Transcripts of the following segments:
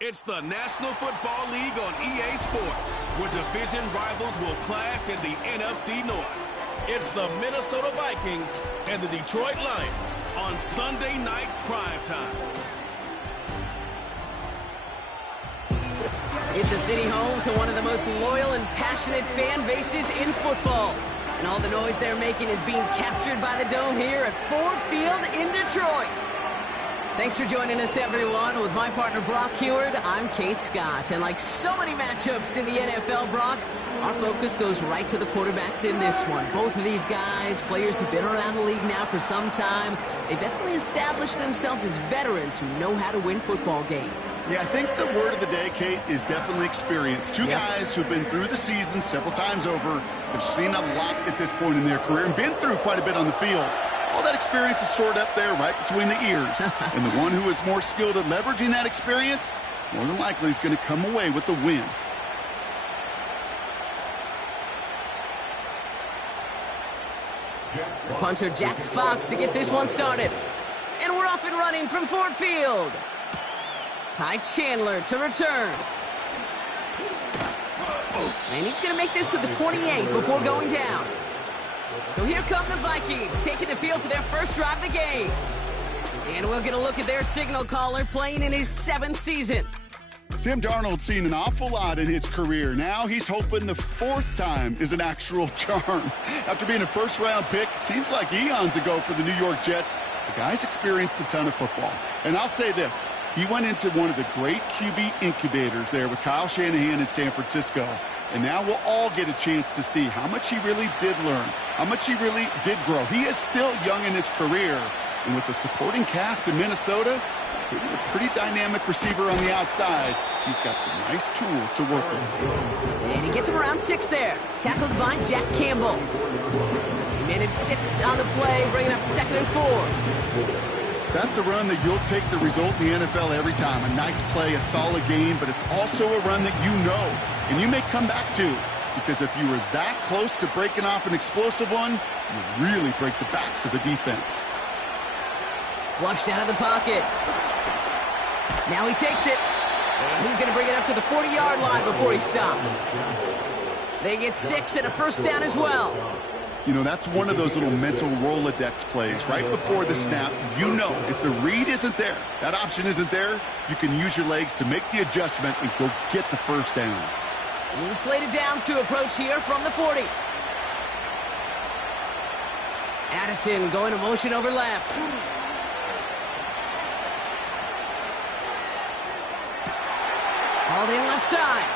It's the National Football League on EA Sports, where division rivals will clash in the NFC North. It's the Minnesota Vikings and the Detroit Lions on Sunday night primetime. It's a city home to one of the most loyal and passionate fan bases in football. And all the noise they're making is being captured by the Dome here at Ford Field in Detroit. Thanks for joining us, everyone. With my partner, Brock Heward, I'm Kate Scott. And like so many matchups in the NFL, Brock, our focus goes right to the quarterbacks in this one. Both of these guys, players who've been around the league now for some time, they've definitely established themselves as veterans who know how to win football games. Yeah, I think the word of the day, Kate, is definitely experience. Two guys who've been through the season several times over, have seen a lot at this point in their career, and been through quite a bit on the field. All that experience is stored up there right between the ears. And the one who is more skilled at leveraging that experience, more than likely is going to come away with the win. The punter, Jack Fox, to get this one started. And we're off and running from Ford Field. Ty Chandler to return. And he's going to make this to the 28 before going down. So here come the Vikings, taking the field for their first drive of the game. And we'll get a look at their signal caller playing in his 7th season. Sam Darnold's seen an awful lot in his career. Now he's hoping the 4th time is an actual charm. After being a first-round pick, it seems like eons ago for the New York Jets, the guy's experienced a ton of football. And I'll say this, he went into one of the great QB incubators there with Kyle Shanahan in San Francisco. And now we'll all get a chance to see how much he really did learn, how much he really did grow. He is still young in his career. And with the supporting cast in Minnesota, including a pretty dynamic receiver on the outside, he's got some nice tools to work with. And he gets him around 6 there. Tackled by Jack Campbell. He managed 6 on the play, bringing up 2nd and 4. That's a run that you'll take the result in the NFL every time. A nice play, a solid game, but it's also a run that you know, and you may come back to, because if you were that close to breaking off an explosive one, you really break the backs of the defense. Flushed out of the pocket. Now he takes it, and he's going to bring it up to the 40-yard line before he stops. They get 6 and a first down as well. You know, that's one of those little mental Rolodex plays. Right before the snap, you know if the read isn't there, that option isn't there, you can use your legs to make the adjustment and go get the first down. New slated downs to approach here from the 40. Addison going to motion over left. Hauled in left side.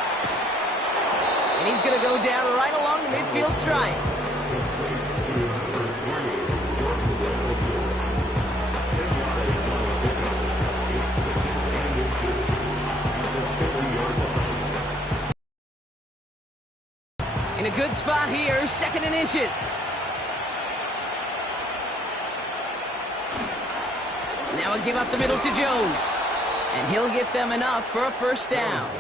And he's going to go down right along the midfield stripe. In a good spot here, 2nd and inches. Now a give up the middle to Jones. And he'll get them enough for a first down.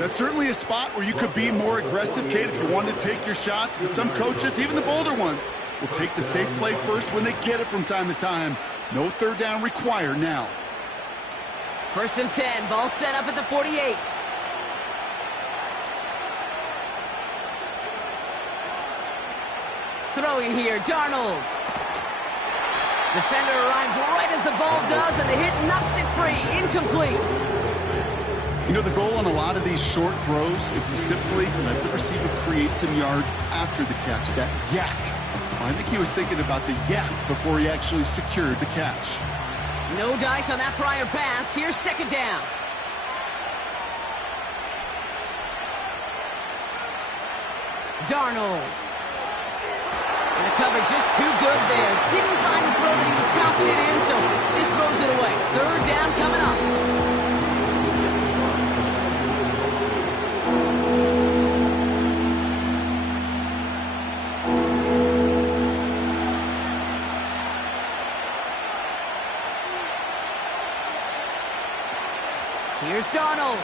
That's certainly a spot where you could be more aggressive, Kate, if you want to take your shots. And some coaches, even the bolder ones, will take the safe play first when they get it from time to time. No 3rd down required now. 1st and 10, ball set up at the 48. Throwing here, Darnold. Defender arrives right as the ball does, and the hit knocks it free. Incomplete. You know, the goal on a lot of these short throws is to simply let the receiver create some yards after the catch, that yak. I think he was thinking about the yak before he actually secured the catch. No dice on that prior pass. Here's 2nd down. Darnold. And the cover just too good there. Didn't find the throw that he was confident in, so just throws it away. 3rd down coming up. Here's Darnold.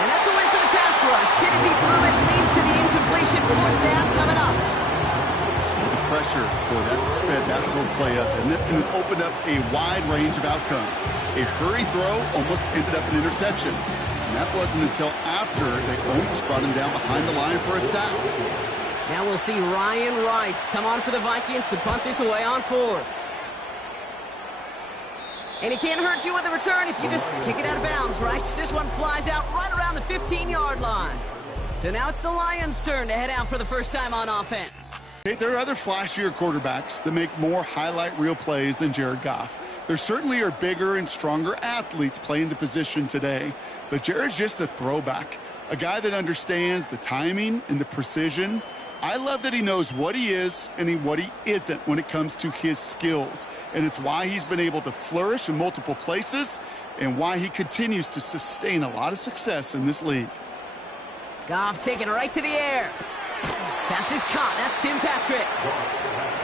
And that's a win for the pass rush. Hit as he threw it, leads to the incompletion. 4th down coming up. pressure, boy, that sped that whole play up, and it opened up a wide range of outcomes. A hurried throw almost ended up an interception. And that wasn't until after they almost brought him down behind the line for a sack. Now we'll see Ryan Wright come on for the Vikings to punt this away on 4th. And he can't hurt you with the return if you just kick it out of bounds, right? This one flies out right around the 15-yard line. So now it's the Lions' turn to head out for the first time on offense. Hey, there are other flashier quarterbacks that make more highlight reel plays than Jared Goff. There certainly are bigger and stronger athletes playing the position today, but Jared's just a throwback, a guy that understands the timing and the precision. I love that he knows what he is and what he isn't when it comes to his skills. And it's why he's been able to flourish in multiple places and why he continues to sustain a lot of success in this league. Goff taking it right to the air. Pass is caught. That's Tim Patrick.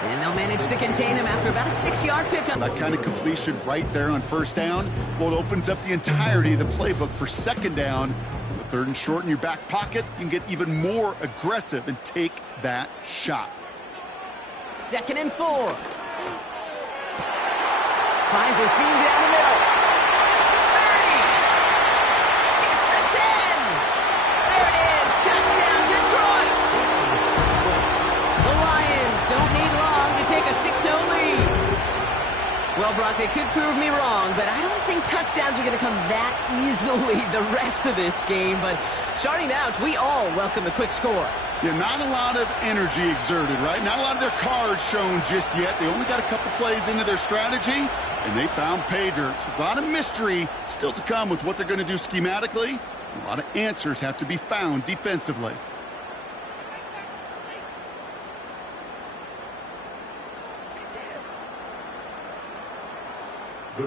And they'll manage to contain him after about a 6-yard pickup. That kind of completion right there on first down, well, it opens up the entirety of the playbook for second down. With 3rd and short in your back pocket, you can get even more aggressive and take that shot. 2nd and 4. Finds a seam down the middle. 30. Gets the 10. There it is. Touchdown, Detroit. The Lions don't need long to take a 6-0 lead. Well, Brock, they could prove me wrong, but I don't think touchdowns are going to come that easily the rest of this game. But starting out, we all welcome the quick score. Yeah, not a lot of energy exerted, right? Not a lot of their cards shown just yet. They only got a couple plays into their strategy, and they found pay dirt. A lot of mystery still to come with what they're going to do schematically. A lot of answers have to be found defensively.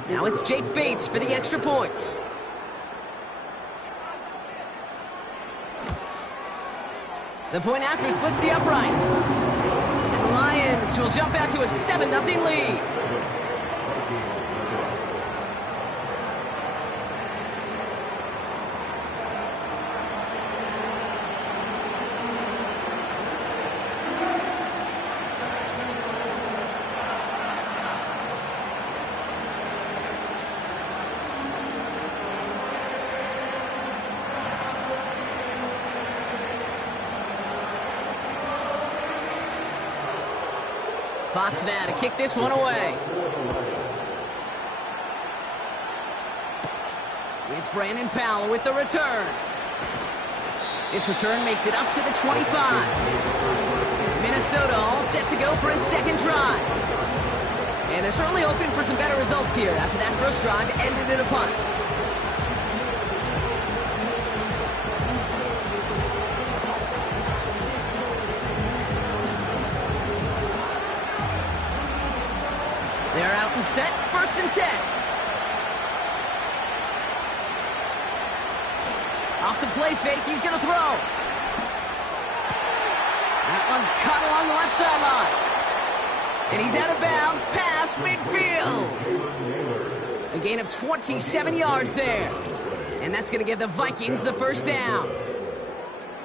Now it's Jake Bates for the extra point. The point after splits the uprights. And the Lions will jump out to a 7-0 lead. Fox now to kick this one away. It's Brandon Powell with the return. This return makes it up to the 25. Minnesota all set to go for its second drive. And they're certainly hoping for some better results here after that first drive ended in a punt. They're out and set, 1st and 10. Off the play fake, he's going to throw. That one's caught along the left sideline. And he's out of bounds, past midfield. A gain of 27 yards there. And that's going to give the Vikings the first down.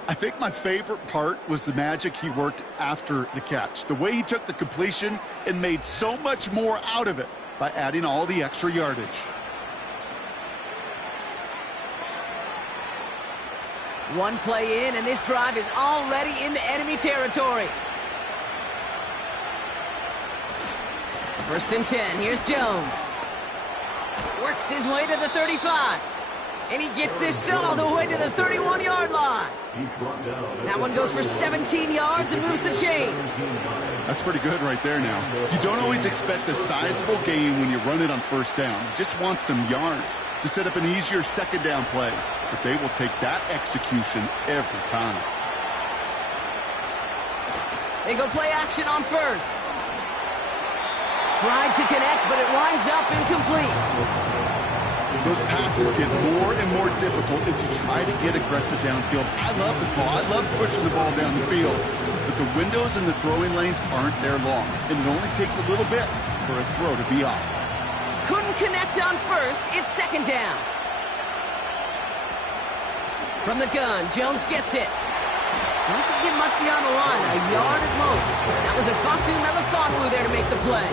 I think my favorite part was the magic he worked after the catch. The way he took the completion and made so much more out of it by adding all the extra yardage. One play in, and this drive is already into enemy territory. 1st and 10. Here's Jones. Works his way to the 35. And he gets this all the way to the 31-yard line. That one goes for 17 yards and moves the chains. That's pretty good right there now. You don't always expect a sizable gain when you run it on first down. You just want some yards to set up an easier second down play. But they will take that execution every time. They go play action on first. Tried to connect, but it winds up incomplete. Those passes get more and more difficult as you try to get aggressive downfield. I love the ball. I love pushing the ball down the field. But the windows and the throwing lanes aren't there long. And it only takes a little bit for a throw to be off. Couldn't connect on first. It's 2nd down. From the gun, Jones gets it. Doesn't get much beyond the line, a yard at most. That was a Fatu Melifonwu there to make the play.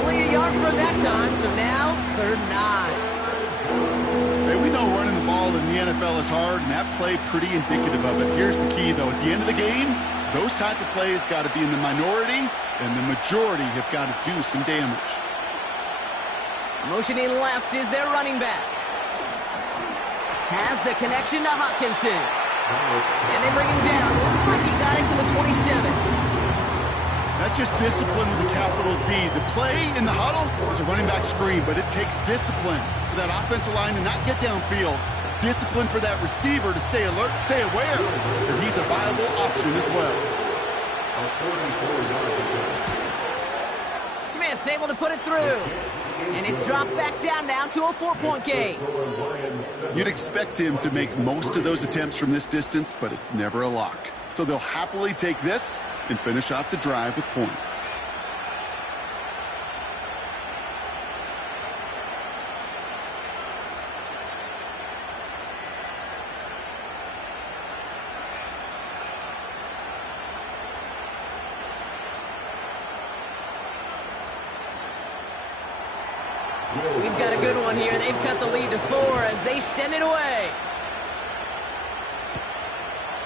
Only a yard from that time, so now 3rd and 9. Hey, we know running the ball in the NFL is hard, and that play pretty indicative of it. Here's the key, though. At the end of the game, those type of plays got to be in the minority, and the majority have got to do some damage. Motioning left is their running back. Has the connection to Hutchinson. And they bring him down. Looks like he got into the 27. That's just discipline with a capital D. The play in the huddle is a running back screen, but it takes discipline for that offensive line to not get downfield. Discipline for that receiver to stay alert, stay aware that he's a viable option as well. Smith able to put it through. And it's dropped back down now to a 4-point game. You'd expect him to make most of those attempts from this distance, but it's never a lock. So they'll happily take this and finish off the drive with points. We've got a good one here. They've cut the lead to 4 as they send it away.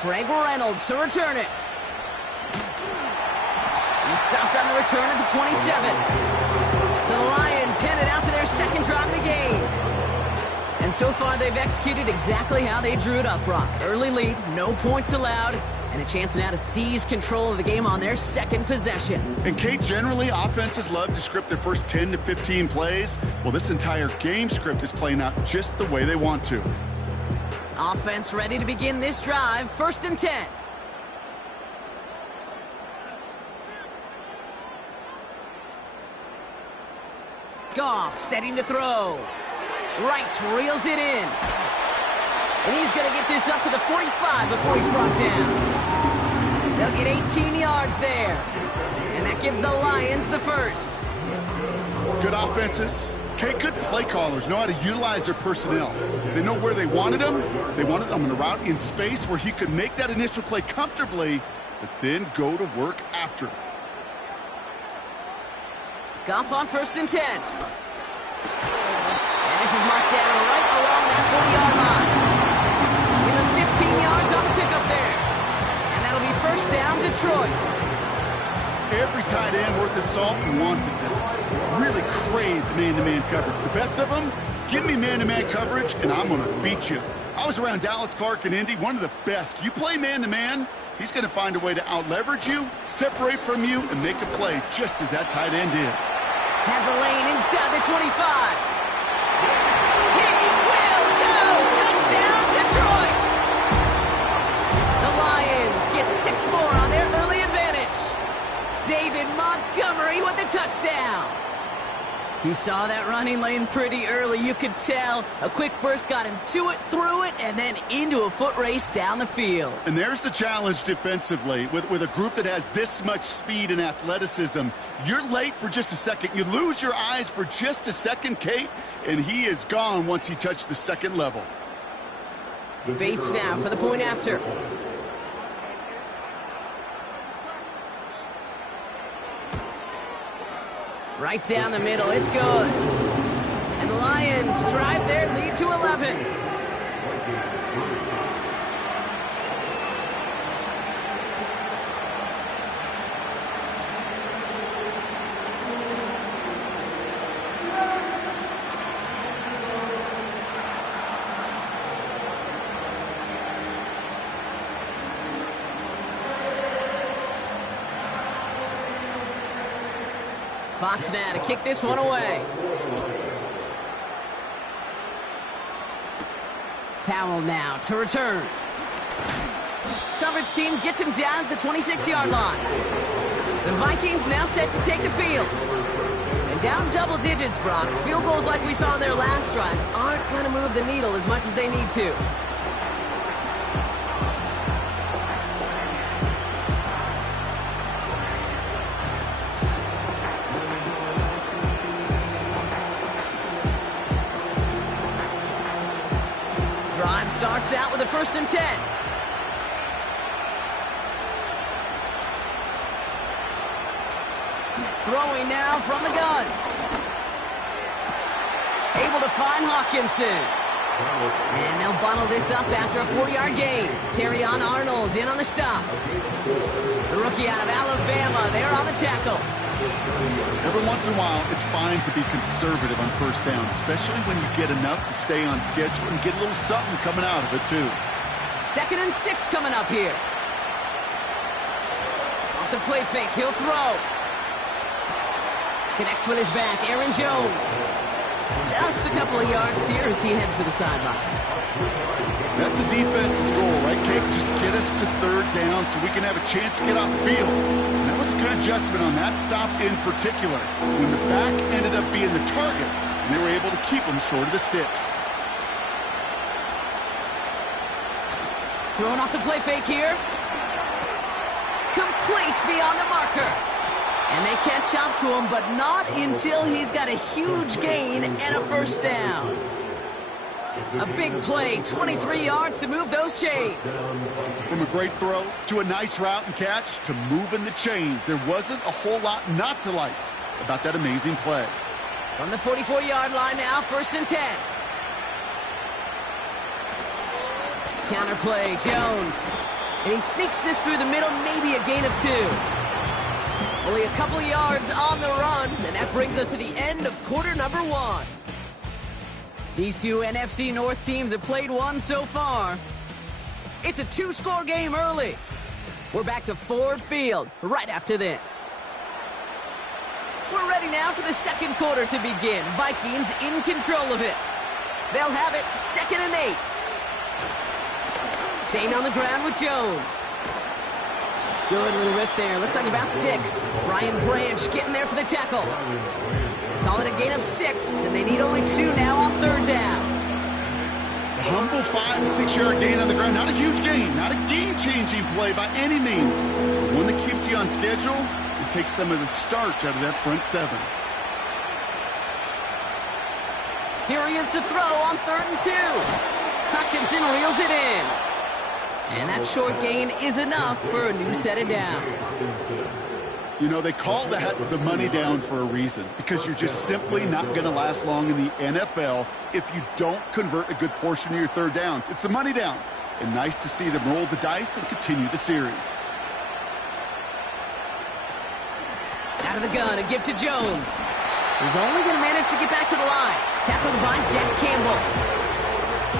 Greg Reynolds to return it. He stopped on the return at the 27. So the Lions headed out for their second drive of the game. And so far they've executed exactly how they drew it up, Brock. Early lead, no points allowed, and a chance now to seize control of the game on their second possession. And Kate, generally, offenses love to script their first 10 to 15 plays. Well, this entire game script is playing out just the way they want to. Offense ready to begin this drive. 1st and 10. Goff setting to throw. Wright reels it in. And he's going to get this up to the 45 before he's brought down. They'll get 18 yards there. And that gives the Lions the first. Good offenses. Okay, good play callers know how to utilize their personnel. They know where they wanted them. They wanted them in a route in space where he could make that initial play comfortably, but then go to work after. Goff on 1st and 10. And this is marked down right along that 40-yard line. Give him 15 yards on the pickup there. And that'll be 1st down, Detroit. Every tight end worth his salt wanted this. Really craved man-to-man coverage. The best of them, give me man-to-man coverage, and I'm going to beat you. I was around Dallas Clark and Indy, one of the best. You play man-to-man, he's going to find a way to out-leverage you, separate from you, and make a play just as that tight end did. Has a lane inside the 25. He will go! Touchdown, Detroit! The Lions get 6 more on their early advantage. David Montgomery with the touchdown. He saw that running lane pretty early. You could tell a quick burst got him to it, through it, and then into a foot race down the field. And there's the challenge defensively. With a group that has this much speed and athleticism, you're late for just a second. You lose your eyes for just a second, Kate, and he is gone once he touched the second level. Bates now for the point after. Right down the middle, it's good. And the Lions drive their lead to 11. Fox now to kick this one away. Powell now to return. Coverage team gets him down at the 26-yard line. The Vikings now set to take the field. And down double digits, Brock. Field goals like we saw in their last drive aren't going to move the needle as much as they need to. Starts out with a 1st and 10. Throwing now from the gun. Able to find Hawkinson. And they'll bottle this up after a 4-yard gain. Terrion Arnold in on the stop. The rookie out of Alabama there on the tackle. Every once in a while, it's fine to be conservative on first down, especially when you get enough to stay on schedule and get a little something coming out of it, too. 2nd and 6 coming up here. Off the play fake, he'll throw. Connects with his back, Aaron Jones. Just a couple of yards here as he heads for the sideline. That's a defense's goal, right, Kate? Just get us to 3rd down so we can have a chance to get off the field. And that was a good adjustment on that stop in particular, when the back ended up being the target, and they were able to keep him short of the sticks. Throwing off the play fake here. Complete beyond the marker. And they catch up to him, but not until he's got a huge gain and a 1st down. A big play, 23 yards to move those chains. From a great throw to a nice route and catch to moving the chains, there wasn't a whole lot not to like about that amazing play. From the 44-yard line now, 1st and 10. Counter play, Jones. And he sneaks this through the middle, maybe a gain of 2. Only a couple of yards on the run, and that brings us to the end of quarter number 1. These two NFC North teams have played one so far. It's a 2-score game early. We're back to Ford Field right after this. We're ready now for the 2nd quarter to begin. Vikings in control of it. They'll have it 2nd and 8. Staying on the ground with Jones. Good little rip there. Looks like about 6. Brian Branch getting there for the tackle. Call it a gain of 6, and they need only 2 now on 3rd down. A humble 5 to 6 yard gain on the ground. Not a huge gain, not a game-changing play by any means. But one that keeps you on schedule and takes some of the starch out of that front 7. Here he is to throw on 3rd and 2. Hawkinson reels it in. And that short gain is enough for a new set of downs. You know, they call that the money down for a reason, because you're just simply not going to last long in the NFL if you don't convert a good portion of your 3rd downs. It's the money down. And nice to see them roll the dice and continue the series. Out of the gun, a give to Jones. He's only going to manage to get back to the line. Tackled by Jack Campbell.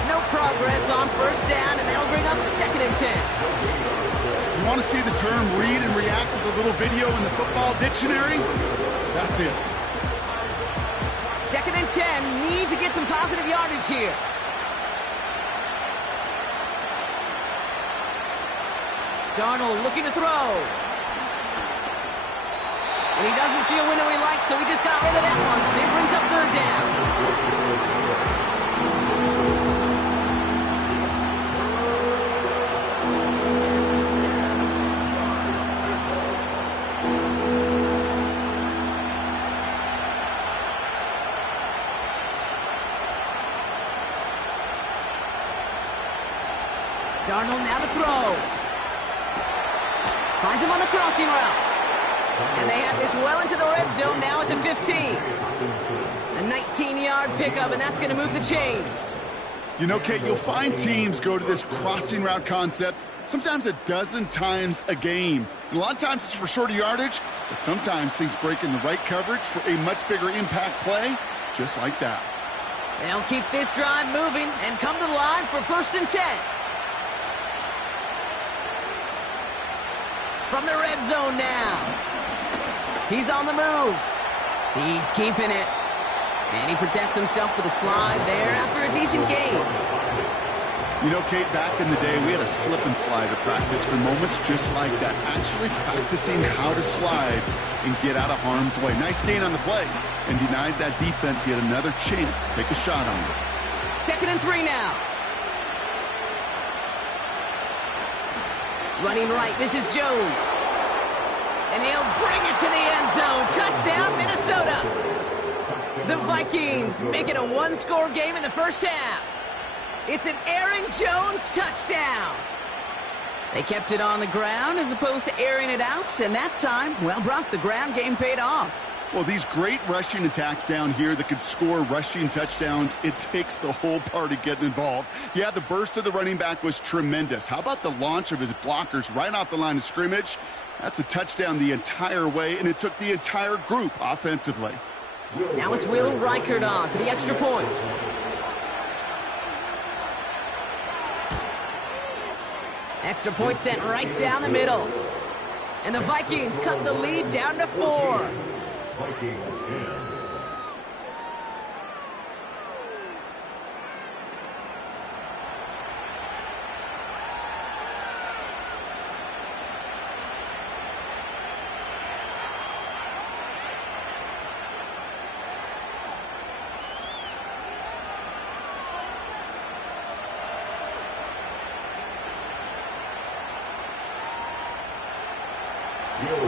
No progress on 1st down, and that'll bring up 2nd and 10. You want to see the term read and react to the little video in the football dictionary? That's it. 2nd and 10. Need to get some positive yardage here. Darnold looking to throw. And he doesn't see a window he likes, so he just got rid of that one. It brings up 3rd down. Darnold now to throw. Finds him on the crossing route. And they have this well into the red zone now at the 15. A 19-yard pickup, and that's going to move the chains. You know, Kate, you'll find teams go to this crossing route concept sometimes a dozen times a game. And a lot of times it's for shorter yardage, but sometimes things break in the right coverage for a much bigger impact play, just like that. They'll keep this drive moving and come to the line for 1st and 10. From the red zone now. He's on the move. He's keeping it. And he protects himself with a slide there after a decent gain. You know, Kate, back in the day, we had a slip and slide to practice for moments just like that. Actually practicing how to slide and get out of harm's way. Nice gain on the play. And denied that defense yet another chance to take a shot on it. 2nd and 3 now. Running right, this is Jones. And he'll bring it to the end zone. Touchdown, Minnesota. The Vikings make it a 1-score game in the 1st half. It's an Aaron Jones touchdown. They kept it on the ground as opposed to airing it out, and that time, well, Brock, the ground game paid off. Well, these great rushing attacks down here that could score rushing touchdowns, it takes the whole party getting involved. Yeah, the burst of the running back was tremendous. How about the launch of his blockers right off the line of scrimmage? That's a touchdown the entire way, and it took the entire group offensively. Now it's Will Reichert on for the extra point. Extra point sent right down the middle. And the Vikings cut the lead down to 4. Vikings 10.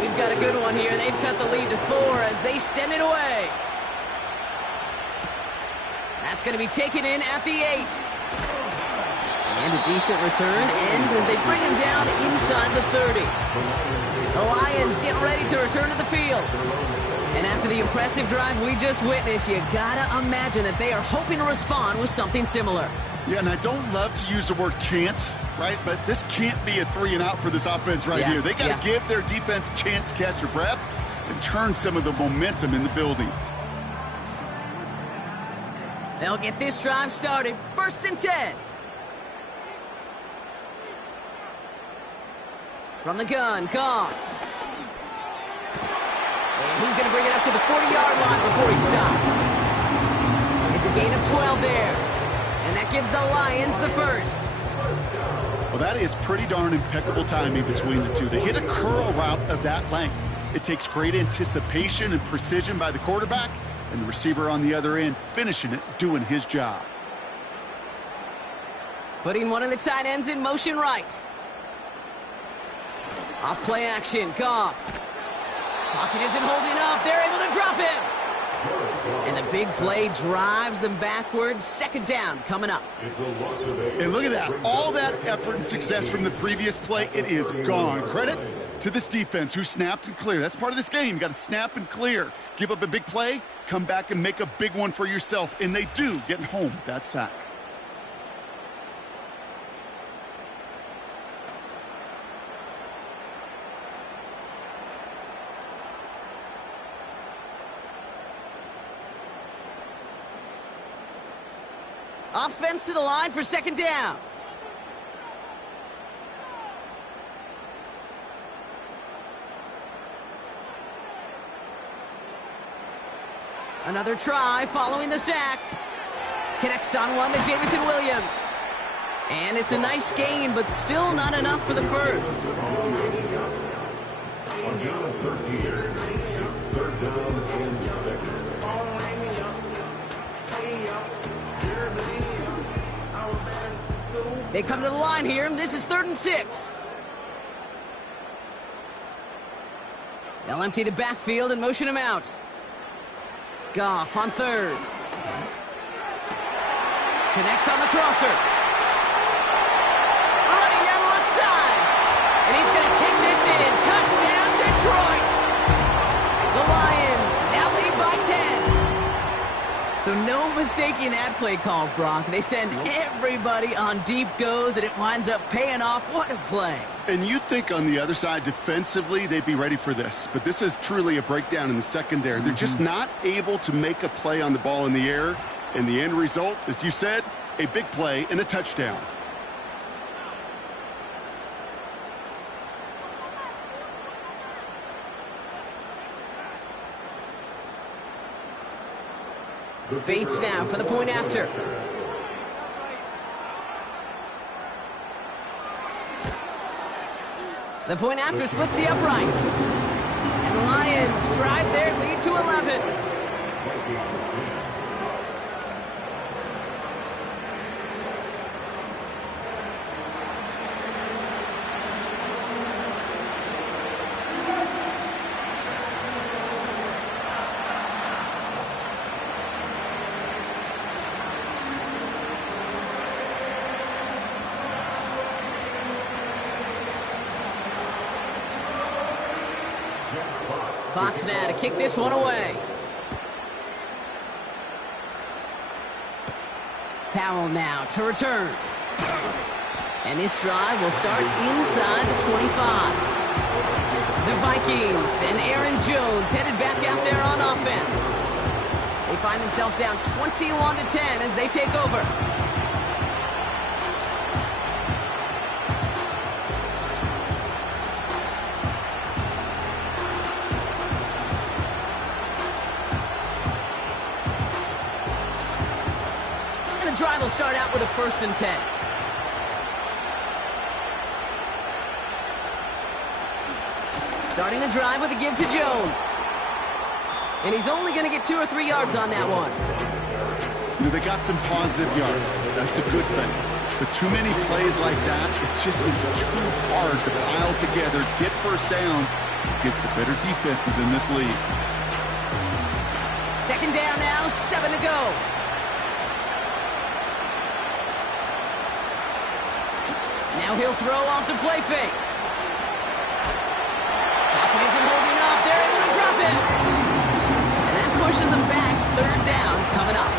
We've got a good one here. They've cut the lead to 4 as they send it away. That's going to be taken in at the 8. And a decent return ends as they bring him down inside the 30. The Lions get ready to return to the field. And after the impressive drive we just witnessed, you gotta imagine that they are hoping to respond with something similar. Yeah, and I don't love to use the word can't, right? But this can't be a 3-and-out for this offense right here. They got to give their defense a chance to catch their breath and turn some of the momentum in the building. They'll get this drive started. 1st and 10. From the gun, Goff. And he's going to bring it up to the 40-yard line before he stops. It's a gain of 12 there. And that gives the Lions the first. Well, that is pretty darn impeccable timing between the two. They hit a curl route of that length. It takes great anticipation and precision by the quarterback, and the receiver on the other end finishing it, doing his job. Putting one of the tight ends in motion right. Off play action, Goff. Pocket isn't holding up. They're able to drop him. And the big play drives them backwards. 2nd down coming up. And look at that. All that effort and success from the previous play, it is gone. Credit to this defense who snapped and cleared. That's part of this game. You got to snap and clear. Give up a big play, come back and make a big one for yourself. And they do, getting home with that sack. Offense to the line for 2nd down. Another try following the sack. Connects on one to Jamison Williams. And it's a nice gain, but still not enough for the first. On down 13. 3rd down and 6. They come to the line here. This is 3rd and 6. They'll empty the backfield and motion him out. Goff on 3rd. Connects on the crosser. Running down the left side. And he's going to take this in. Touchdown, Detroit. The Lions now lead by 10. So no mistaking that play call, Brock. They send everybody on deep goes, and it winds up paying off. What a play. And you'd think on the other side, defensively, they'd be ready for this. But this is truly a breakdown in the secondary. They're just not able to make a play on the ball in the air. And the end result, as you said, a big play and a touchdown. Bates now for the point after. The point after splits the uprights. And the Lions drive their lead to 11. Fox now to kick this one away. Powell now to return. And this drive will start inside the 25. The Vikings and Aaron Jones headed back out there on offense. They find themselves down 21-10 as they take over. And the drive will start out with a 1st and 10. Starting the drive with a give to Jones. And he's only going to get 2 or 3 yards on that one. You know, they got some positive yards. That's a good thing. But too many plays like that, it just is too hard to pile together, get first downs against the better defenses in this league. 2nd down now, 7 to go. Now he'll throw off the play fake. Pocket isn't holding up. They're able to drop it. And that pushes them back. 3rd down coming up.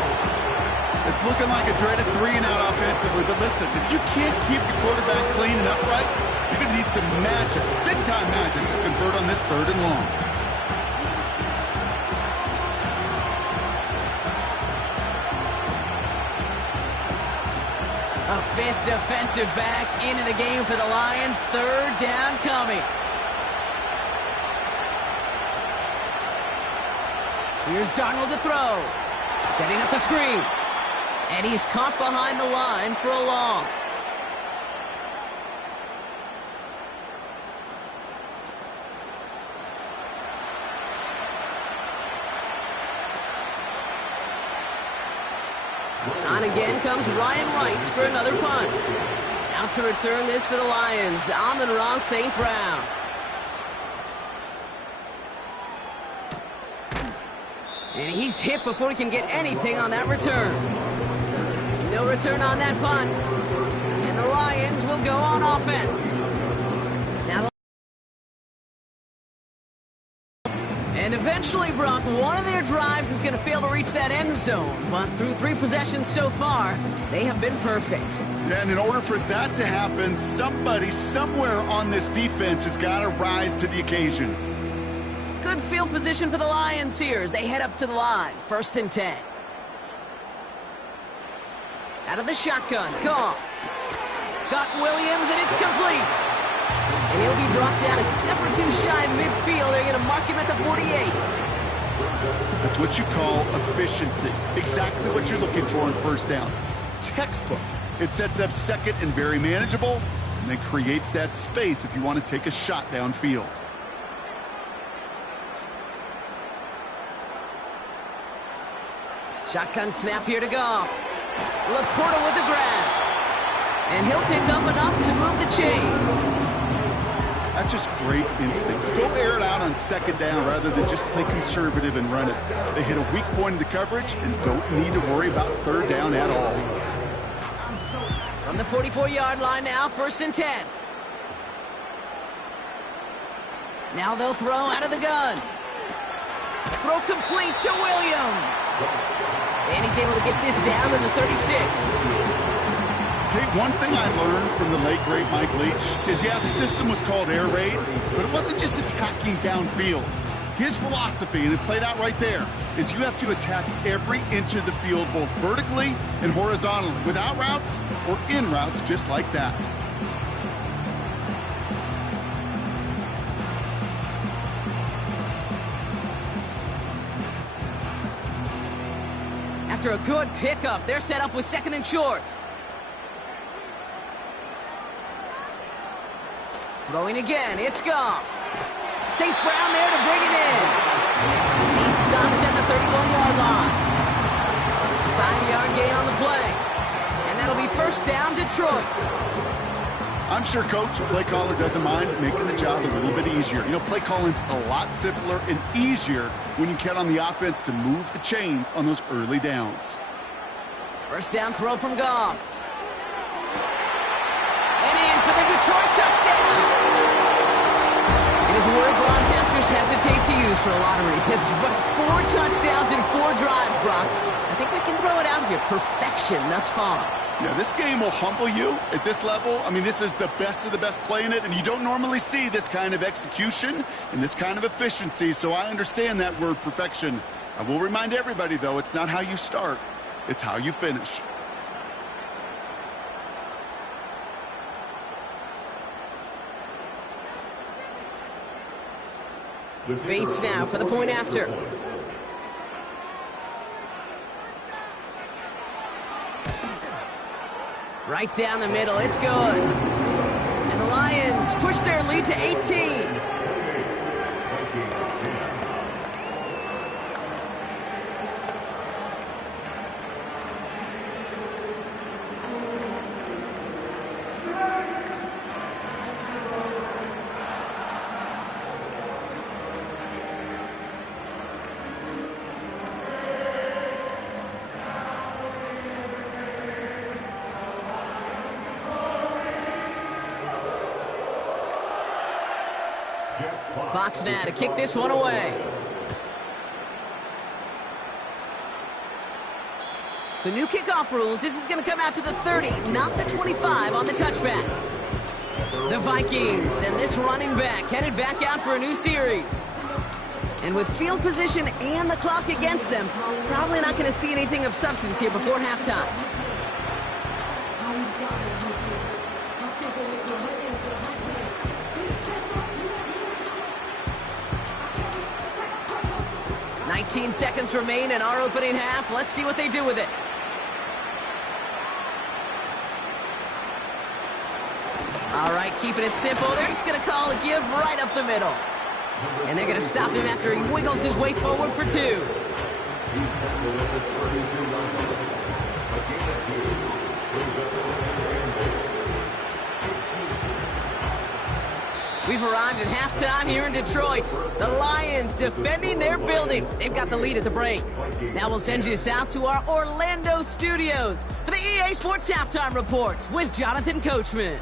It's looking like a dreaded 3-and-out offensively. But listen, if you can't keep your quarterback clean and upright, you're going to need some magic, big-time magic, to convert on this 3rd and long. A 5th defensive back into the game for the Lions. 3rd down coming. Here's Darnold to throw. Setting up the screen. And he's caught behind the line for a loss. On again comes Ryan Wright for another punt. Out to return this for the Lions, Amon-Ra St. Brown. And he's hit before he can get anything on that return. No return on that punt. And the Lions will go on offense. Now, and eventually, Brock, one of their drives is going to fail to reach that end zone. But through 3 possessions so far, they have been perfect. Yeah, and in order for that to happen, somebody somewhere on this defense has got to rise to the occasion. Good field position for the Lions here as they head up to the line. 1st and 10. Out of the shotgun, Goff. Got Williams, and it's complete. And he'll be brought down a step or 2 shy of midfield. They're going to mark him at the 48. That's what you call efficiency. Exactly what you're looking for on 1st down. Textbook. It sets up 2nd and very manageable, and then creates that space if you want to take a shot downfield. Shotgun snap here to Goff. Laporta with the grab. And he'll pick up enough to move the chains. That's just great instincts. Go air it out on 2nd down rather than just play conservative and run it. They hit a weak point in the coverage and don't need to worry about 3rd down at all. From the 44-yard line now, 1st and 10. Now they'll throw out of the gun. Throw complete to Williams. And he's able to get this down to the 36. Okay, one thing I learned from the late, great Mike Leach is, yeah, the system was called air raid, but it wasn't just attacking downfield. His philosophy, and it played out right there, is you have to attack every inch of the field, both vertically and horizontally, without routes or in routes just like that. After a good pickup, they're set up with 2nd and short. Throwing again, it's Goff. St. Brown there to bring it in. He's stopped at the 31-yard line. 5-yard gain on the play. And that'll be 1st down, Detroit. I'm sure Coach, play caller, doesn't mind making the job a little bit easier. You know, play calling's a lot simpler and easier when you count on the offense to move the chains on those early downs. 1st down throw from Goff. And in for the Detroit touchdown. It is a word broadcasters hesitate to use for a lot of reasons, but 4 touchdowns in 4 drives, Brock. I think we can throw it out here. Perfection thus far. Yeah, this game will humble you at this level. I mean, this is the best of the best playing it, and you don't normally see this kind of execution and this kind of efficiency, so I understand that word perfection. I will remind everybody, though, it's not how you start, it's how you finish. Bates now for the point after. Right down the middle, it's good. And the Lions push their lead to 18. Fox now to kick this one away. So new kickoff rules. This is going to come out to the 30, not the 25 on the touchback. The Vikings and this running back headed back out for a new series. And with field position and the clock against them, probably not going to see anything of substance here before halftime. Seconds remain in our opening half. Let's see what they do with it. All right, keeping it simple. They're just going to call a give right up the middle. And they're going to stop him after he wiggles his way forward for 2. We've arrived at halftime here in Detroit. The Lions defending their building. They've got the lead at the break. Now we'll send you south to our Orlando studios for the EA Sports Halftime Report with Jonathan Coachman.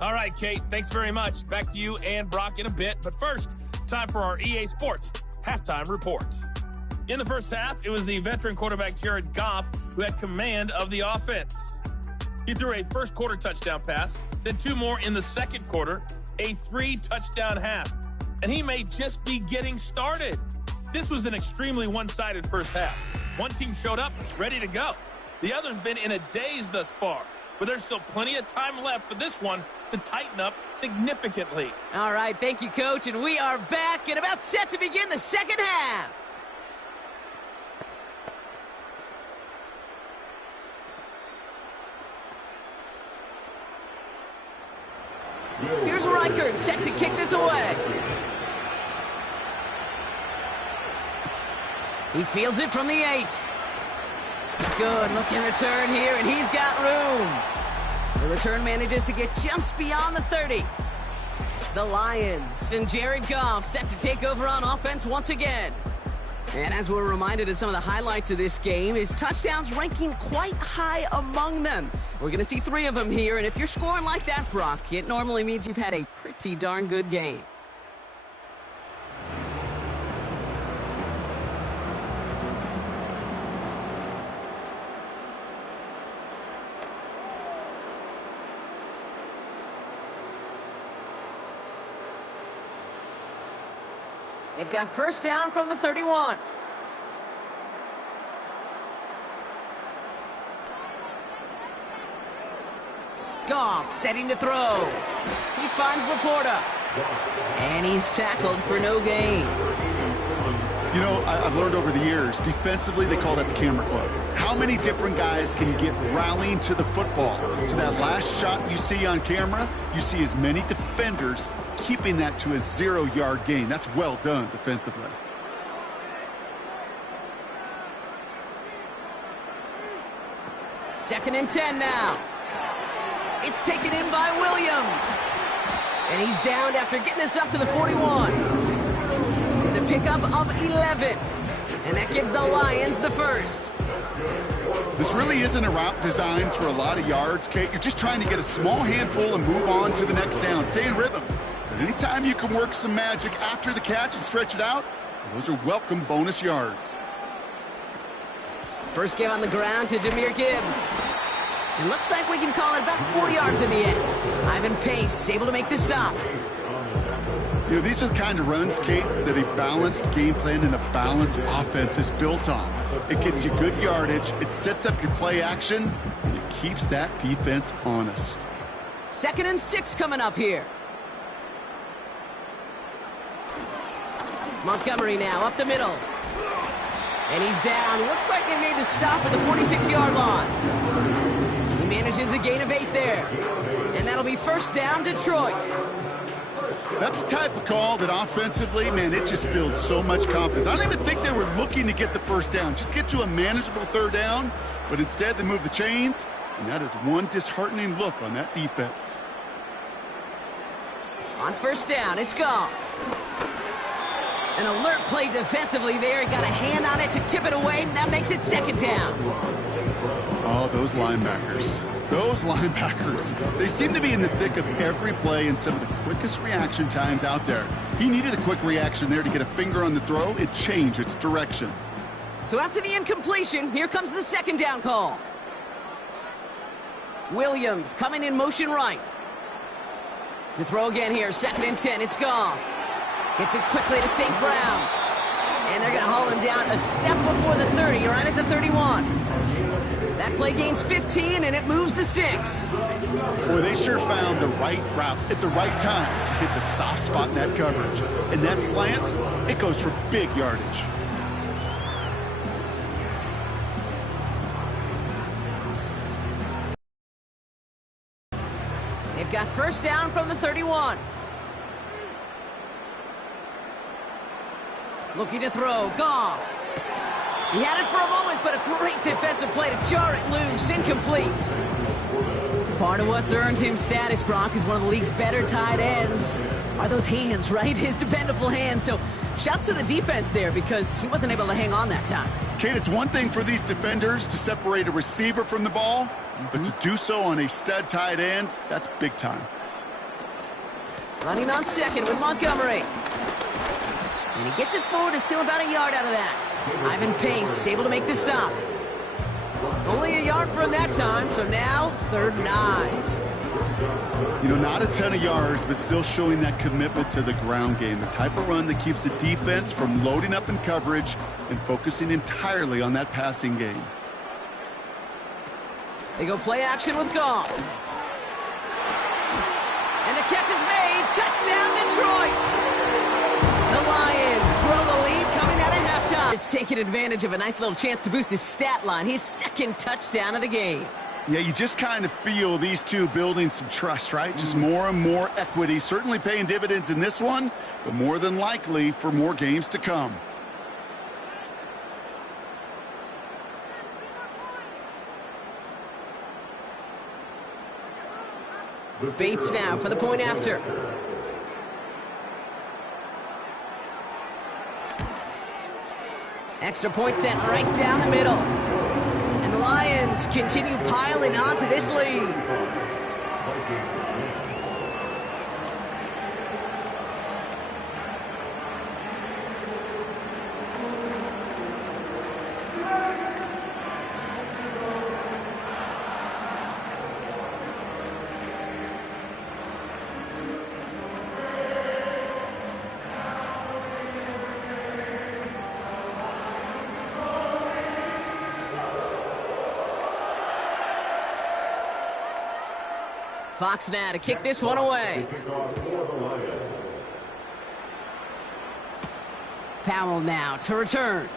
All right, Kate, thanks very much. Back to you and Brock in a bit. But first, time for our EA Sports Halftime Report. In the first half, it was the veteran quarterback Jared Goff who had command of the offense. He threw a first quarter touchdown pass, then 2 more in the second quarter, a 3-touchdown half, and he may just be getting started. This was an extremely one-sided first half. One team showed up ready to go. The other's been in a daze thus far, but there's still plenty of time left for this one to tighten up significantly. All right, thank you, Coach, and we are back and about set to begin the second half. Here's Reichert set to kick this away. He fields it from the 8. Good looking return here, and he's got room. The return manages to get just beyond the 30. The Lions and Jared Goff set to take over on offense once again. And as we're reminded of some of the highlights of this game, his touchdowns ranking quite high among them. We're going to see 3 of them here, and if you're scoring like that, Brock, it normally means you've had a pretty darn good game. They've got first down from the 31. Goff setting to throw. He finds Laporta. And he's tackled for no gain. You know, I've learned over the years, defensively, they call that the camera club. How many different guys can you get rallying to the football? So that last shot you see on camera, you see as many defenders keeping that to a 0-yard gain. That's well done defensively. Second and 10 now. It's taken in by Williams. And he's downed after getting this up to the 41. It's a pickup of 11. And that gives the Lions the first. This really isn't a route designed for a lot of yards, Kate. You're just trying to get a small handful and move on to the next down. Stay in rhythm. But anytime you can work some magic after the catch and stretch it out, those are welcome bonus yards. First give on the ground to Jahmyr Gibbs. It looks like we can call it about 4 yards in the end. Ivan Pace able to make the stop. You know, these are the kind of runs, Kate, that a balanced game plan and a balanced offense is built on. It gets you good yardage, it sets up your play action, and it keeps that defense honest. 2nd and 6 coming up here. Montgomery now up the middle. And he's down. Looks like they made the stop at the 46-yard line. He manages a gain of 8 there. And that'll be first down, Detroit. That's the type of call that offensively, man, it just builds so much confidence. I don't even think they were looking to get the first down. Just get to a manageable 3rd down. But instead, they move the chains. And that is one disheartening look on that defense. On first down, it's gone. An alert play defensively there. He got a hand on it to tip it away. That makes it 2nd down. Oh, those linebackers. Those linebackers. They seem to be in the thick of every play and some of the quickest reaction times out there. He needed a quick reaction there to get a finger on the throw. It changed its direction. So after the incompletion, here comes the 2nd down call. Williams coming in motion right. To throw again here, 2nd and 10. It's Goff. Gets it quickly to St. Brown. And they're going to haul him down a step before the 30, right at the 31. That play gains 15, and it moves the sticks. Boy, they sure found the right route at the right time to hit the soft spot in that coverage. And that slant, it goes for big yardage. They've got first down from the 31. Looking to throw, Goff. He had it for a moment, but a great defensive play to jar it loose, incomplete. Part of what's earned him status, Brock, is one of the league's better tight ends. Are those hands, right? His dependable hands. So shouts to the defense there because he wasn't able to hang on that time. Kate, it's one thing for these defenders to separate a receiver from the ball, but to do so on a stud tight end, that's big time. Running on 2nd with Montgomery. And he gets it forward to still about a yard out of that. Ivan Pace able to make the stop. Only a yard for him that time, so now 3rd and 9. You know, not a ton of yards, but still showing that commitment to the ground game. The type of run that keeps the defense from loading up in coverage and focusing entirely on that passing game. They go play action with Goff. And the catch is made. Touchdown, Detroit. The Lions grow the lead coming out of halftime. He's taking advantage of a nice little chance to boost his stat line. His 2nd touchdown of the game. Yeah, you just kind of feel these two building some trust, right? Just more and more equity. Certainly paying dividends in this one, but more than likely for more games to come. Bates now for the point after. Extra point sent right down the middle. And the Lions continue piling onto this lead. Fox now to kick this one away. Powell now to return.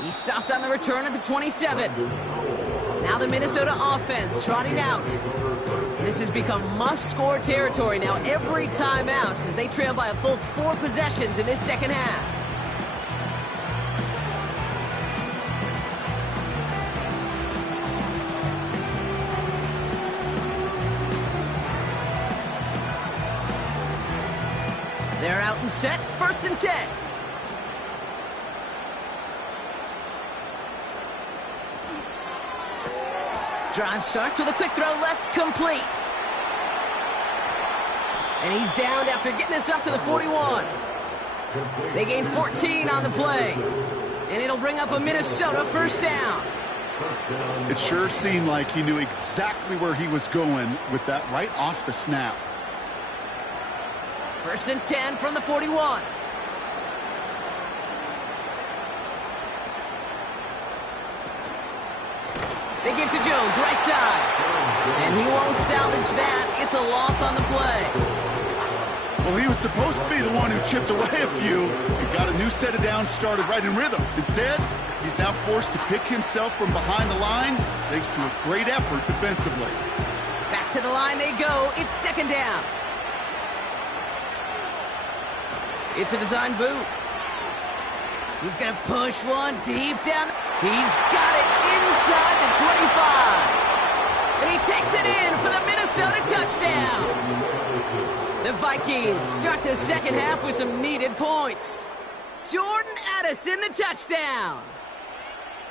He stopped on the return at the 27. Now the Minnesota offense trotting out. This has become must-score territory now every time out as they trail by a full 4 possessions in this 2nd half. They're out and set, 1st and 10. Drive starts with a quick throw left, complete. And he's downed after getting this up to the 41. They gain 14 on the play. And it'll bring up a Minnesota first down. It sure seemed like he knew exactly where he was going with that right off the snap. First and 10 from the 41. They give to Jones, right side. And he won't salvage that. It's a loss on the play. Well, he was supposed to be the one who chipped away a few and got a new set of downs started right in rhythm. Instead, he's now forced to pick himself from behind the line thanks to a great effort defensively. Back to the line they go. It's second down. It's a design boot. He's going to push one deep down. He's got it inside the 25. And he takes it in for the Minnesota touchdown. The Vikings start the second half with some needed points. Jordan Addison, the touchdown.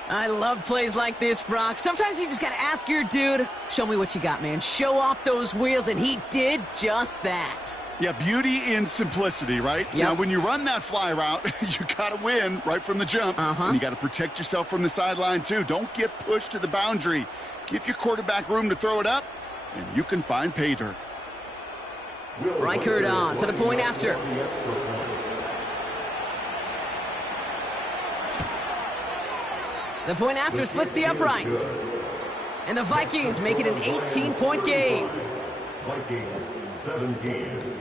I love plays like this, Brock. Sometimes you just got to ask your dude, show me what you got, man. Show off those wheels, and he did just that. Yeah, beauty in simplicity, right? Yep. Now, when you run that fly route, you got to win right from the jump. And you got to protect yourself from the sideline, too. Don't get pushed to the boundary. Give your quarterback room to throw it up, and you can find pay dirt. Reichert on for the point after. The point after splits the uprights. And the Vikings make it an 18-point game. Vikings 17.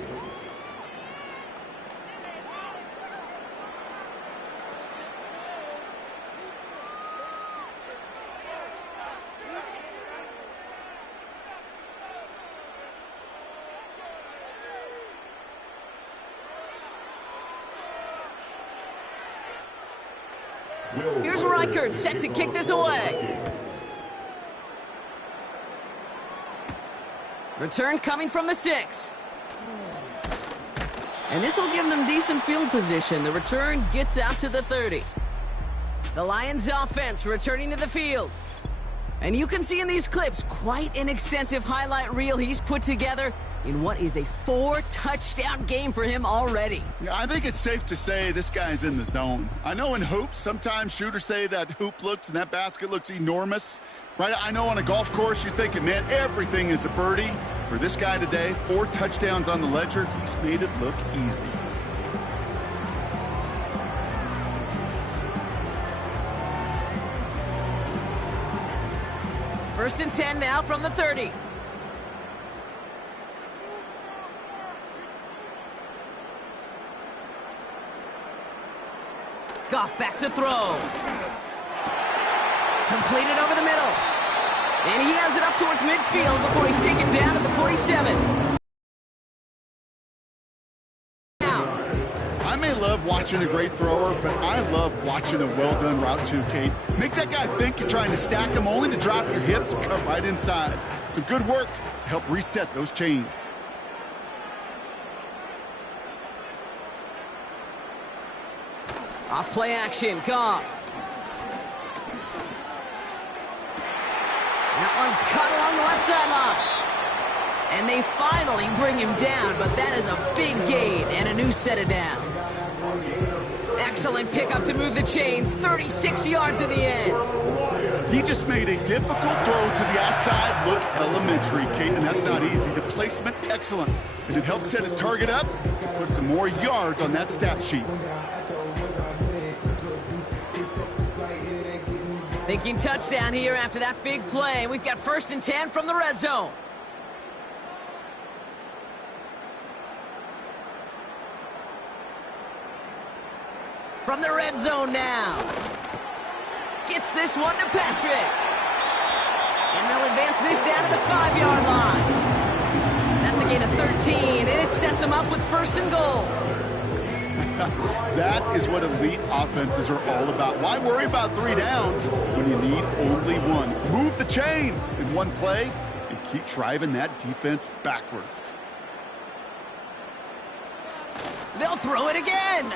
Here's Reichert set to kick this away. Return coming from the 6. And this will give them decent field position. The return gets out to the 30. The Lions offense returning to the field. And you can see in these clips quite an extensive highlight reel he's put together in what is a 4-touchdown game for him already. Yeah, I think it's safe to say this guy's in the zone. I know in hoops, sometimes shooters say that hoop looks and that basket looks enormous. Right? I know on a golf course you're thinking, man, everything is a birdie. For this guy today, 4 touchdowns on the ledger, he's made it look easy. First and 10 now from the 30. Goff back to throw. Completed over the middle. And he has it up towards midfield before he's taken down at the 47. I may love watching a great thrower, but I love watching a well-done route too, Kate. Make that guy think you're trying to stack him only to drop your hips and cut right inside. Some good work to help reset those chains. Off play action, Goff. That one's cut along the left sideline. And they finally bring him down, but that is a big gain and a new set of downs. Excellent pickup to move the chains, 36 yards in the end. He just made a difficult throw to the outside look elementary, Kate, and that's not easy. The placement, excellent. And it helped set his target up to put some more yards on that stat sheet. Thinking touchdown here after that big play. We've got first and 10 from the red zone. From the red zone now. Gets this one to Patrick. And they'll advance this down to the 5-yard line. That's a gain of 13, and it sets them up with first and goal. That is what elite offenses are all about. Why worry about 3 downs when you need only 1? Move the chains in one play and keep driving that defense backwards. They'll throw it again.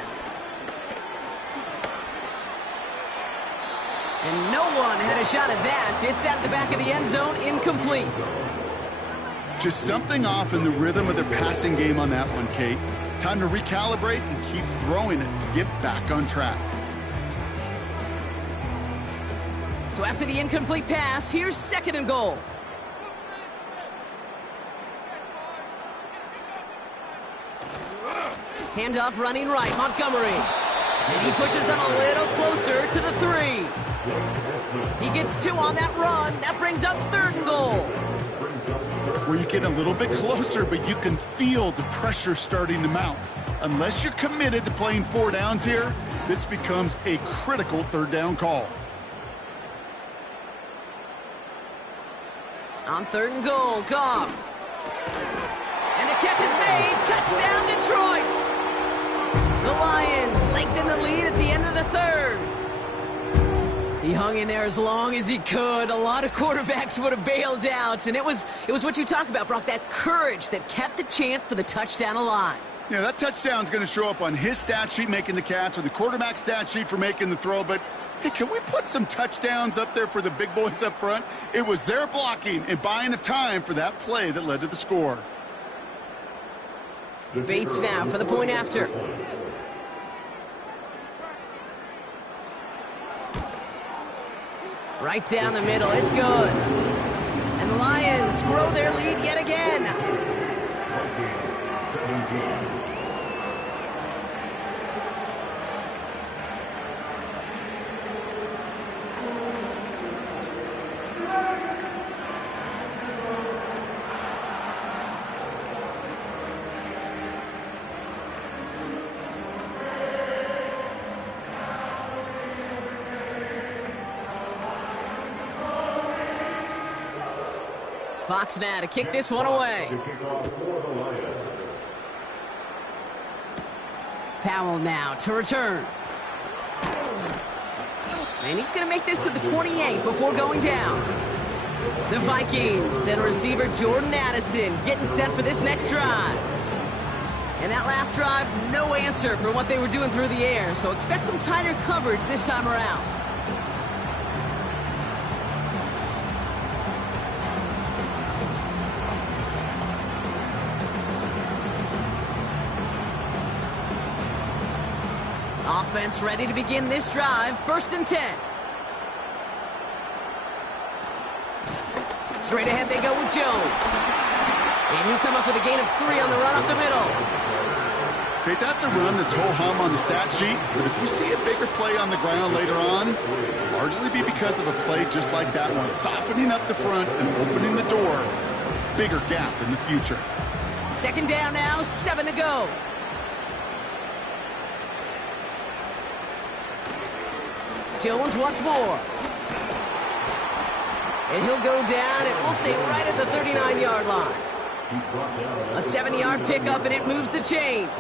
And no one had a shot at that. It's at the back of the end zone, incomplete. Just something off in the rhythm of their passing game on that one, Kate. Time to recalibrate and keep throwing it to get back on track. So after the incomplete pass, here's 2nd and goal. Handoff running right, Montgomery. And he pushes them a little closer to the 3. He gets 2 on that run. That brings up 3rd and goal. Where you get a little bit closer, but you can feel the pressure starting to mount. Unless you're committed to playing 4 downs here, this becomes a critical 3rd down call. On 3rd and goal, Goff. And the catch is made. Touchdown, Detroit. The Lions lengthen the lead at the end of the 3rd. He hung in there as long as he could. A lot of quarterbacks would have bailed out, and it was what you talk about, Brock, that courage that kept the chance for the touchdown alive. Yeah, that touchdown's going to show up on his stat sheet making the catch or the quarterback's stat sheet for making the throw, but hey, can we put some touchdowns up there for the big boys up front? It was their blocking and buying of time for that play that led to the score. Bates now for the point after. Right down the middle, it's good. And the Lions grow their lead yet again. Vikings 17. Fox now to kick this one away. Powell now to return. And he's going to make this to the 28 before going down. The Vikings send receiver Jordan Addison getting set for this next drive. And that last drive, no answer for what they were doing through the air, so expect some tighter coverage this time around. Offense ready to begin this drive. 1st and 10. Straight ahead they go with Jones. And he'll come up with a gain of 3 on the run up the middle. Okay, that's a run that's ho-hum on the stat sheet, but if you see a bigger play on the ground later on, it'll largely be because of a play just like that one, softening up the front and opening the door. Bigger gap in the future. 2nd down now, 7 to go. Jones once more. And he'll go down, and we'll say right at the 39-yard line. A 7-yard pickup, and it moves the chains.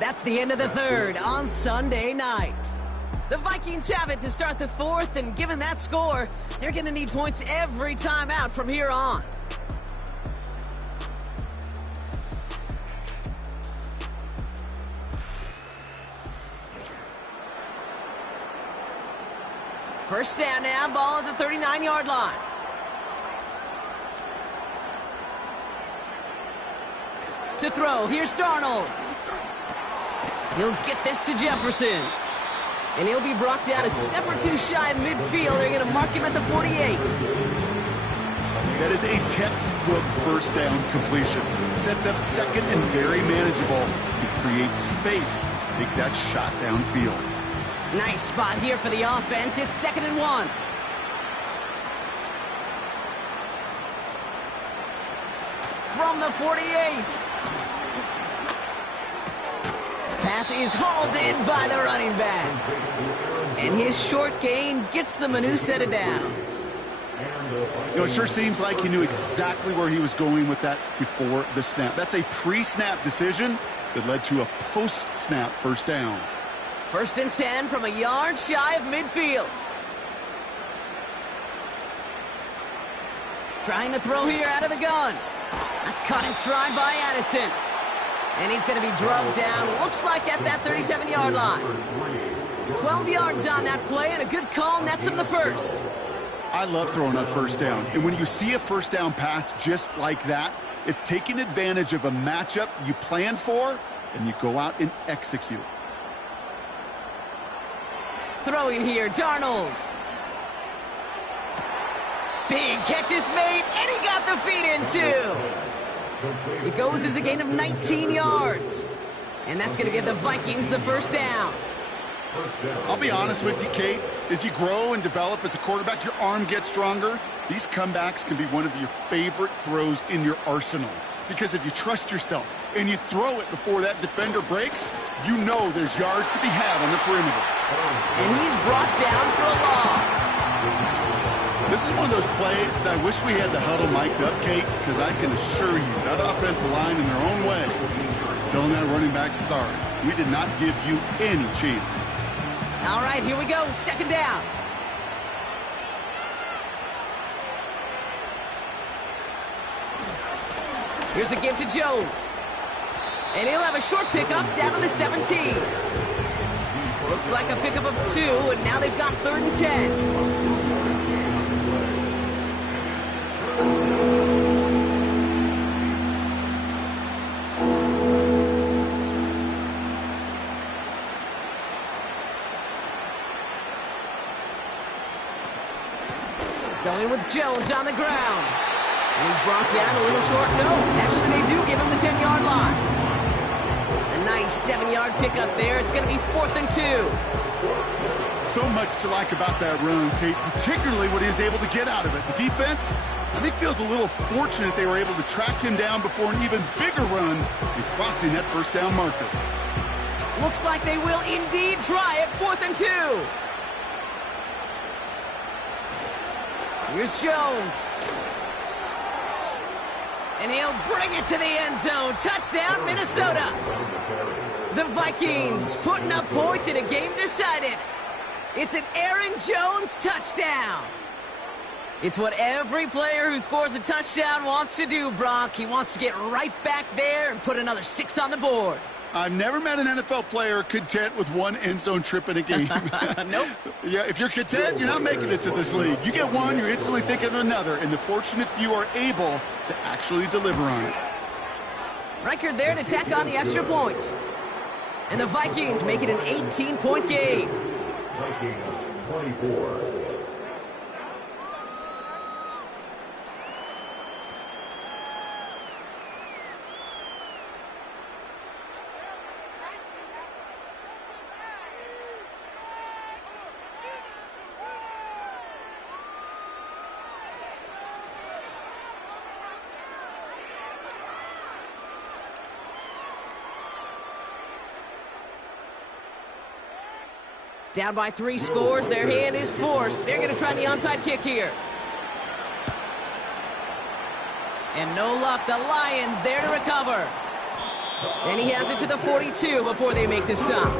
That's the end of the 3rd on Sunday night. The Vikings have it to start the 4th, and given that score, they're going to need points every time out from here on. First down now, ball at the 39-yard line. To throw, here's Darnold. He'll get this to Jefferson. And he'll be brought down a step or 2 shy of midfield. They're going to mark him at the 48. That is a textbook 1st down completion. Sets up 2nd and very manageable. It creates space to take that shot downfield. Nice spot here for the offense. It's 2nd and 1. From the 48. Pass is hauled in by the running back. And his short gain gets them a new set of downs. You know, it sure seems like he knew exactly where he was going with that before the snap. That's a pre-snap decision that led to a post-snap 1st down. 1st and 10 from a yard shy of midfield. Trying to throw here out of the gun. That's caught in stride by Addison. And he's going to be drugged down, looks like at that 37-yard line. 12 yards on that play, and a good call nets him the first. I love throwing on first down. And when you see a first down pass just like that, it's taking advantage of a matchup you plan for, and you go out and execute. Throwing here, Darnold. Big catch is made, and he got the feet in too. It goes as a gain of 19 yards. And that's going to give the Vikings the first down. I'll be honest with you, Kate. As you grow and develop as a quarterback, your arm gets stronger. These comebacks can be one of your favorite throws in your arsenal. Because if you trust yourself and you throw it before that defender breaks, you know there's yards to be had on the perimeter. And he's brought down for a loss. This is one of those plays that I wish we had the huddle mic'd up, Kate, because I can assure you that offensive line in their own way is telling that running back, sorry, we did not give you any chance. All right, here we go. Second down. Here's a give to Jones. And he'll have a short pickup down to the 17. Looks like a pickup of 2, and now they've got 3rd and 10. Going with Jones on the ground. And he's brought down a little short. No, actually they do give him the 10-yard line. A nice 7-yard pickup there. It's going to be 4th and 2. So much to like about that run, Kate, particularly what he was able to get out of it. The defense, I think, feels a little fortunate they were able to track him down before an even bigger run and crossing that first down marker. Looks like they will indeed try it. 4th and 2. Here's Jones. And he'll bring it to the end zone. Touchdown, Minnesota. The Vikings putting up points in a game decided. It's an Aaron Jones touchdown. It's what every player who scores a touchdown wants to do, Brock. He wants to get right back there and put another 6 on the board. I've never met an NFL player content with one end zone trip in a game. Nope. Yeah, if you're content, you're not making it to this league. You get one, you're instantly thinking of another, and the fortunate few are able to actually deliver on it. Record there to tack on the extra points. And the Vikings make it an 18-point game. Vikings 24. Down by 3 scores, their hand is forced. They're going to try the onside kick here. And no luck, the Lions there to recover. And he has it to the 42 before they make the stop.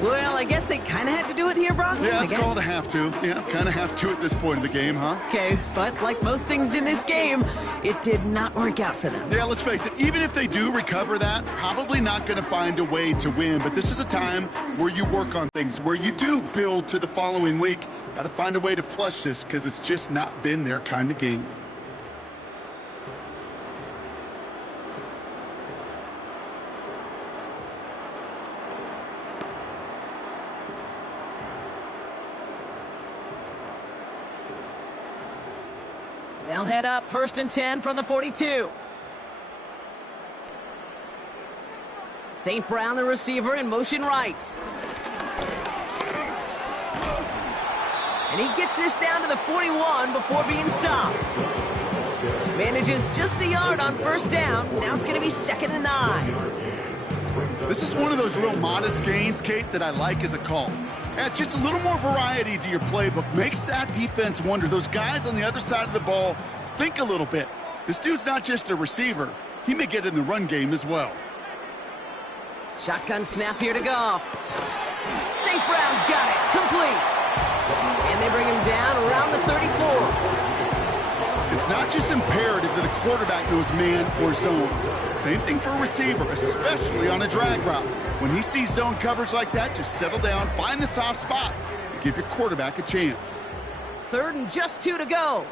Well, I guess they kind of had to do it here, Brock. Yeah, it's called a have to. Yeah, kind of have to at this point in the game, huh? Okay, but like most things in this game, it did not work out for them. Yeah, let's face it, even if they do recover that, probably not going to find a way to win. But this is a time where you work on things, where you do build to the following week. Got to find a way to flush this because it's just not been their kind of game. They'll head up 1st and 10 from the 42. St. Brown, the receiver, in motion right. And he gets this down to the 41 before being stopped. Manages just a yard on 1st down. Now it's going to be 2nd and 9. This is one of those real modest gains, Kate, that I like as a call. Yeah, it's just a little more variety to your playbook. Makes that defense wonder. Those guys on the other side of the ball think a little bit. This dude's not just a receiver. He may get in the run game as well. Shotgun snap here to Goff. St. Brown's got it. Complete. And they bring him down around the 34. It's not just imperative that a quarterback knows man or zone. Same thing for a receiver, especially on a drag route. When he sees zone coverage like that, just settle down, find the soft spot, and give your quarterback a chance. 3rd and just 2 to go.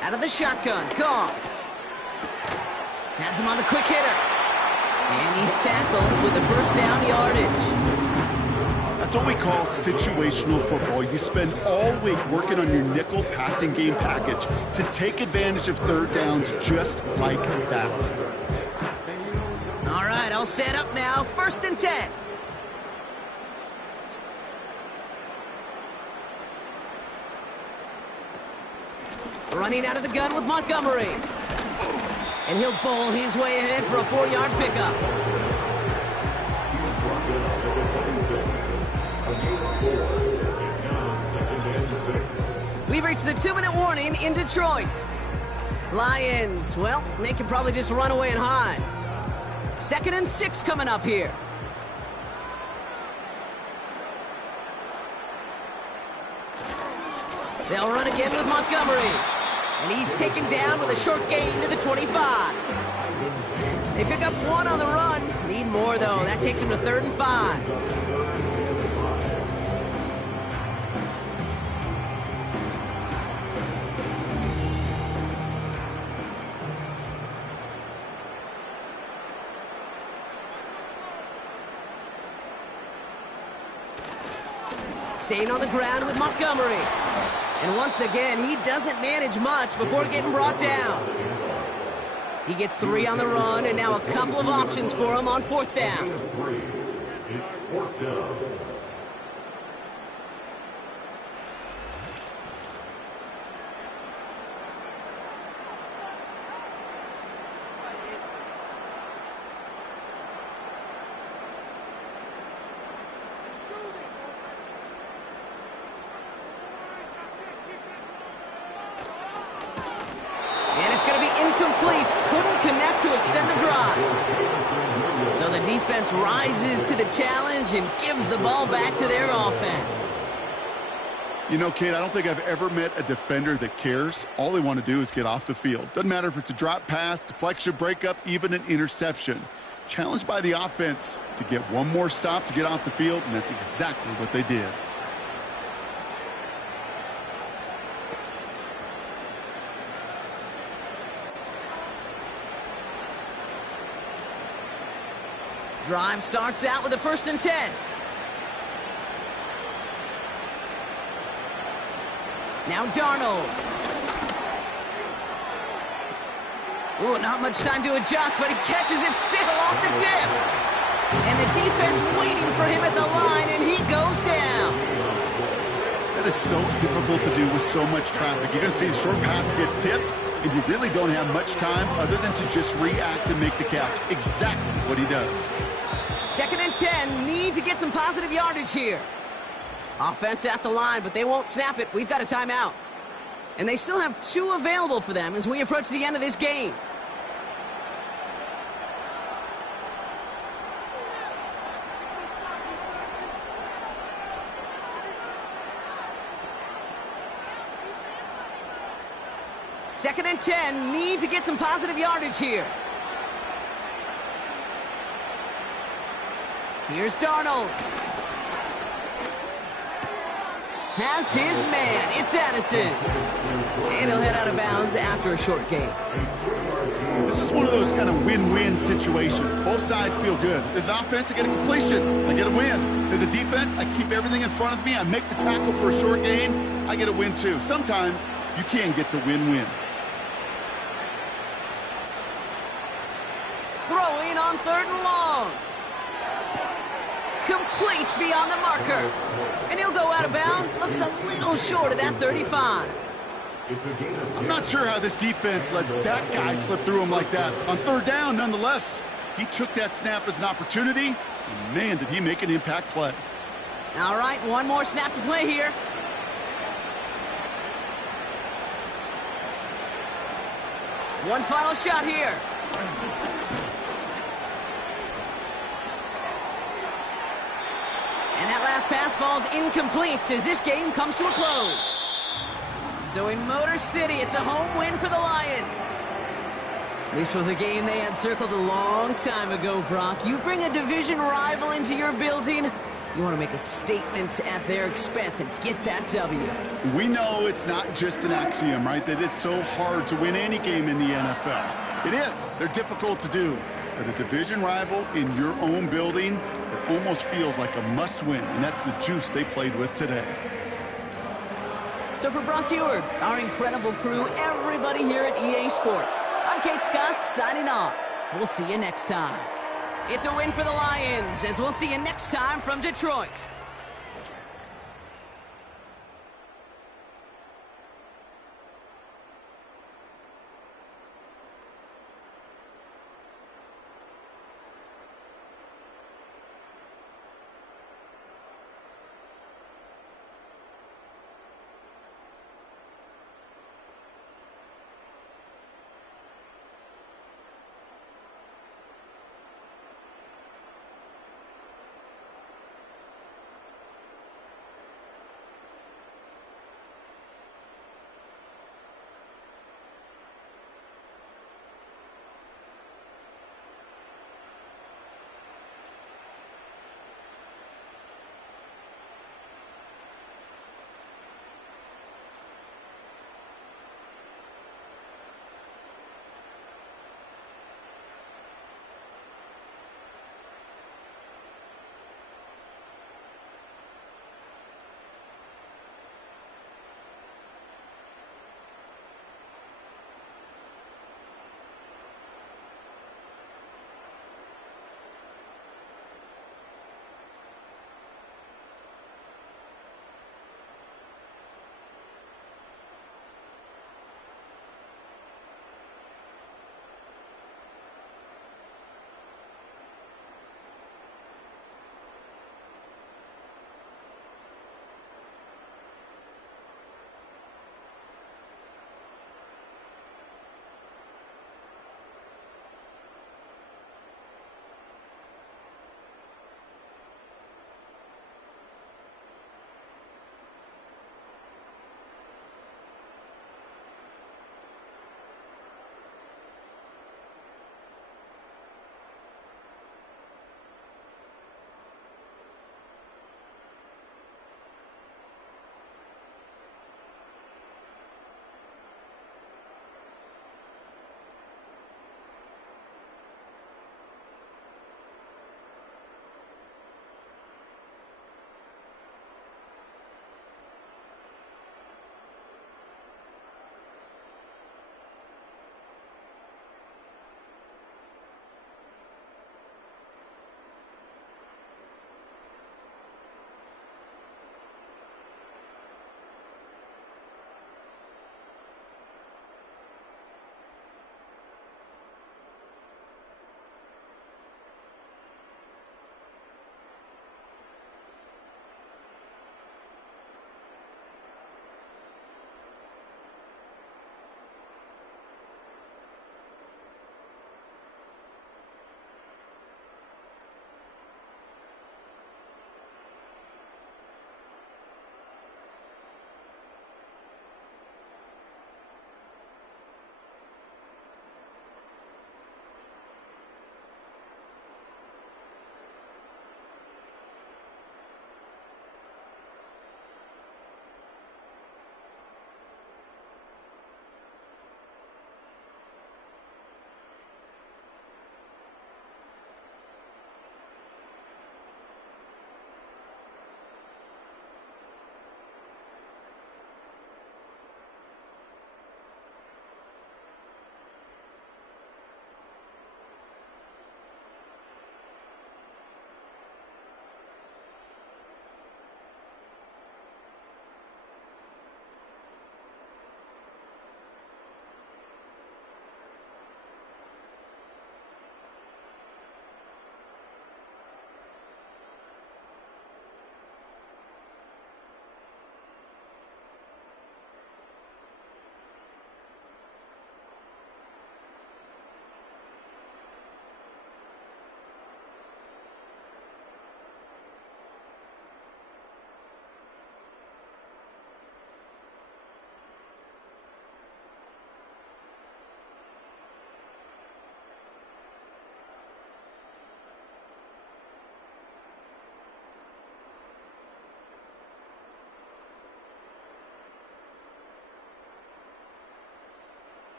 Out of the shotgun, Goff. Has him on the quick hitter. And he's tackled with the first down yardage. That's what we call situational football. You spend all week working on your nickel passing game package to take advantage of 3rd downs just like that. All right, all set up now. 1st and 10. Running out of the gun with Montgomery. And he'll bowl his way ahead for a 4-yard pickup. We've reached the 2-minute warning in Detroit. Lions, well, they can probably just run away and hide. 2nd and 6 coming up here. They'll run again with Montgomery. And he's taken down with a short gain to the 25. They pick up 1 on the run. Need more, though. That takes him to 3rd and 5. Staying on the ground with Montgomery. And once again, he doesn't manage much before getting brought down. He gets 3 on the run, and now a couple of options for him on 4th down. It's 4th down. Incomplete, couldn't connect to extend the drive. So the defense rises to the challenge and gives the ball back to their offense. You know, Kate, I don't think I've ever met a defender that cares. All they want to do is get off the field. Doesn't matter if it's a drop pass, deflection, breakup, even an interception. Challenged by the offense to get one more stop to get off the field, and that's exactly what they did. Drive starts out with a 1st and 10. Now Darnold. Ooh, not much time to adjust, but he catches it still off the tip. And the defense waiting for him at the line, and he goes down. That is so difficult to do with so much traffic. You're going to see the short pass gets tipped, and you really don't have much time other than to just react and make the catch. Exactly what he does. 2nd and 10, need to get some positive yardage here. Offense at the line, but they won't snap it. We've got a timeout. And they still have 2 available for them as we approach the end of this game. Second and 10, need to get some positive yardage here. Here's Darnold. Has his man. It's Addison. And he'll head out of bounds after a short gain. This is one of those kind of win-win situations. Both sides feel good. As an offense, I get a completion. I get a win. As a defense, I keep everything in front of me. I make the tackle for a short gain. I get a win, too. Sometimes you can get to win-win. Throwing on 3rd and long. Complete beyond the marker. And he'll go out of bounds. Looks a little short of that 35. I'm not sure how this defense let that guy slip through him like that. On 3rd down, nonetheless, he took that snap as an opportunity. And man, did he make an impact play. All right, one more snap to play here. One final shot here. And that last pass falls incomplete as this game comes to a close. So in Motor City, it's a home win for the Lions. This was a game they had circled a long time ago, Brock. You bring a division rival into your building, you want to make a statement at their expense and get that W. We know it's not just an axiom, right, that it's so hard to win any game in the NFL. It is. They're difficult to do. But a division rival in your own building, it almost feels like a must-win, and that's the juice they played with today. So for Brock Eward, our incredible crew, everybody here at EA Sports, I'm Kate Scott signing off. We'll see you next time. It's a win for the Lions, as we'll see you next time from Detroit.